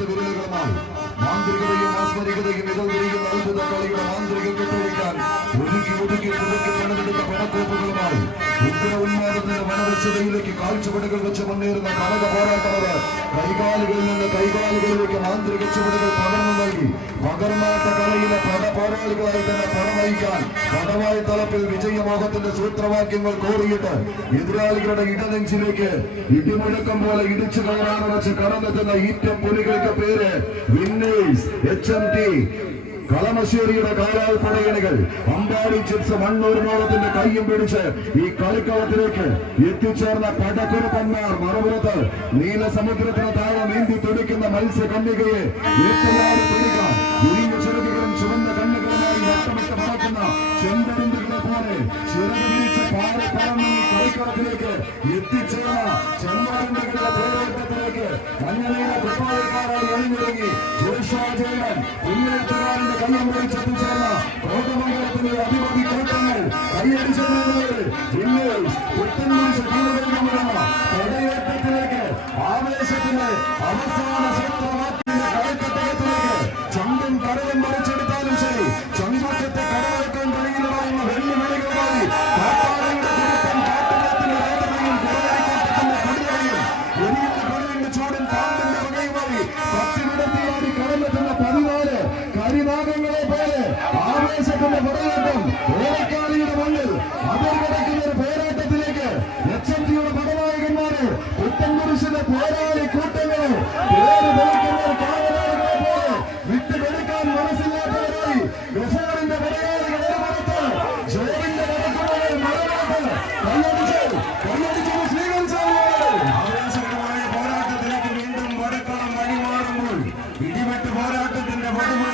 വിരലുകളുമായി മാന്ത്രികതയും മാസ്മരികതയും ഇതൾതിരിക്കുന്ന അത്ഭുത കളിയുടെ മാന്ത്രിക കെട്ടൊഴിക്കാൻ വനവശ്യതയിലേക്ക് കാഴ്ചപ്പാടുകൾ വെച്ച് മുന്നേറുന്ന കനക പോരാട്ടവർ കൈകാലുകളിൽ നിന്ന് കൈകാലുകളിലേക്ക് മാന്ത്രിക ചുവടുകൾ പകർന്നു നൽകി. പകർന്നാട്ട കലയിലെ പട പോരാളികളായി തന്നെ പടനയിക്കാൻ പടവായി തലപ്പിൽ വിജയമോഹത്തിന്റെ സൂത്രവാക്യങ്ങൾ കോറിയിട്ട് എതിരാളികളുടെ ഇടനെഞ്ചിലേക്ക് ഇടിമുഴക്കം പോലെ ഇടിച്ചു കയറാൻ വെച്ച് കടന്നെത്തുന്ന ഈറ്റ പുലികൾക്ക് പേര് വിന്നേഴ്സ് എച്ച് എം ടി കളമശ്ശേരിയുടെ കാലാൽ പടയണികൾ അമ്പാടി ചിപ്സ് മണ്ണൂർ മോളത്തിന്റെ കയ്യും പിടിച്ച് ഈ കളിക്കളത്തിലേക്ക് എത്തിച്ചേർന്ന പടക്കുറുപ്പന്മാർ മറുപുറത്ത് നീലസമുദ്രത്തിന് താഴെ നീന്തി തുടിക്കുന്ന മത്സ്യകന്യകയെ കണ്ണികയെ തുടിക്കാൻ ഇരിഞ്ഞു ചിറകുകളും ചുവന്ന കണ്ണുകളുമായി എത്തിച്ചേർന്ന ചെമ്മാറിന്റെ പേരോട്ടത്തിലേക്ക് കുപ്പായക്കാരായി അണിഞ്ഞിറങ്ങി ജോഷാജയൻ ഉന്നേറ്റുകാരന്റെ കയ്യം പിടിച്ചെത്തിച്ചേർന്ന കോട്ടമംഗലത്തിന്റെ അധിപതി കോട്ടങ്ങൾ കൈയടിച്ചവർ വിന്നേഴ്സ് പുത്തൻകുരിശ് ടീമുകളിൽ നിന്നുള്ള പടയോട്ടത്തിലേക്ക് ആവേശത്തിന്റെ അവസാന സൂത്രവാക്യം കോൺഗ്രസിന്റെ പോരാളി കൂട്ടങ്ങളെ പേര് വിളിക്കുന്ന കാവലാളികളെ പോലെ വിട്ടുപിടിക്കാൻ മനസ്സില്ലാത്തവരായി ഗഫൂറിന്റെ പടയാളികൾ ഏർപ്പെടുത്ത് ജോബിന്റെ വടക്കുമകൾ മറവെടുത്ത് കണ്ണടിച്ച് കണ്ണടിച്ച് സ്വീകരിച്ചു ആവേശകരമായ പോരാട്ടത്തിലേക്ക് വീണ്ടും വടക്കണം വഴിമാറുമ്പോൾ ഇടിവെട്ട് പോരാട്ടത്തിന്റെ വടുവ്